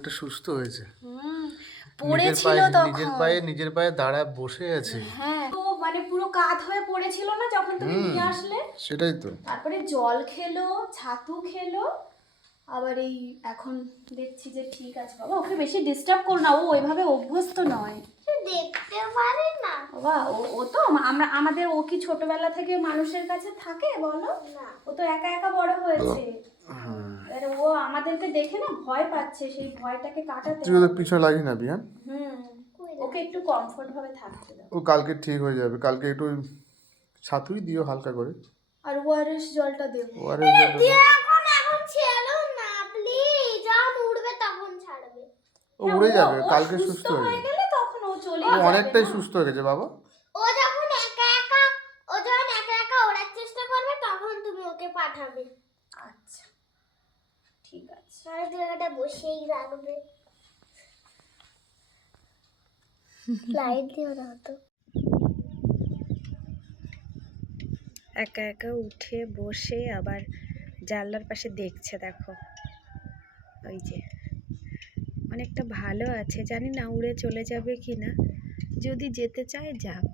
একটা সুস্থ হয়েছে, পড়েছিল নিজের পায়ে নিজের পায়ে দাঁড়ায় বসে আছে। হ্যাঁ, তো মানে পুরো কাত হয়ে পড়েছিল না যখন তুমি নিয়ে আসলে। সেটাই তো। তারপরে জল খেলো, ছাতু খেলো, আবার এই এখন দেখছি যে ঠিক আছে। বাবা ওকে বেশি ডিস্টার্ব করো না, ও ওইভাবে অভ্যস্ত নয়, দেখতে পারে না বাবা। ও তো আমাদের, ও কি ছোটবেলা থেকে মানুষের কাছে থাকে বলো? ও তো একা একা বড় হয়েছে। আরে ও আমাদেরকে দেখে না ভয় পাচ্ছে, সেই ভয়টাকে কাটাতে তুই ওদের পিছনে লাগিস না বিহান। ওকে একটু কমফোর্ট ভাবে থাকতে দাও। ও কালকে ঠিক হয়ে যাবে, কালকে একটু ছাতুই দিও হালকা করে, আর ওআরএস জলটা দেবো। ওআরএস এখন ছেড়ো না প্লিজ, যখন উঠবে তখন ছাড়বে। ও উড়ে যাবে, কালকে সুস্থ হয়ে হয়ে যাবে। গেলে তখন ও চলে ও যাবে। অনেকটাই সুস্থ হয়ে গেছে বাবা। ও যখন একা একা ওড়ার চেষ্টা করবে তখন তুমি ওকে পাঠাবে। আচ্ছা ঠিক আছে। সারা জায়গাটা বসেই রাখবে। লাইট দিও না তো। একা একা উঠে বসে আবার জানলার পাশে দেখছে, দেখো ওই যে অনেকটা ভালো আছে। জানি না উড়ে চলে যাবে কি না, যদি যেতে চায় যাক।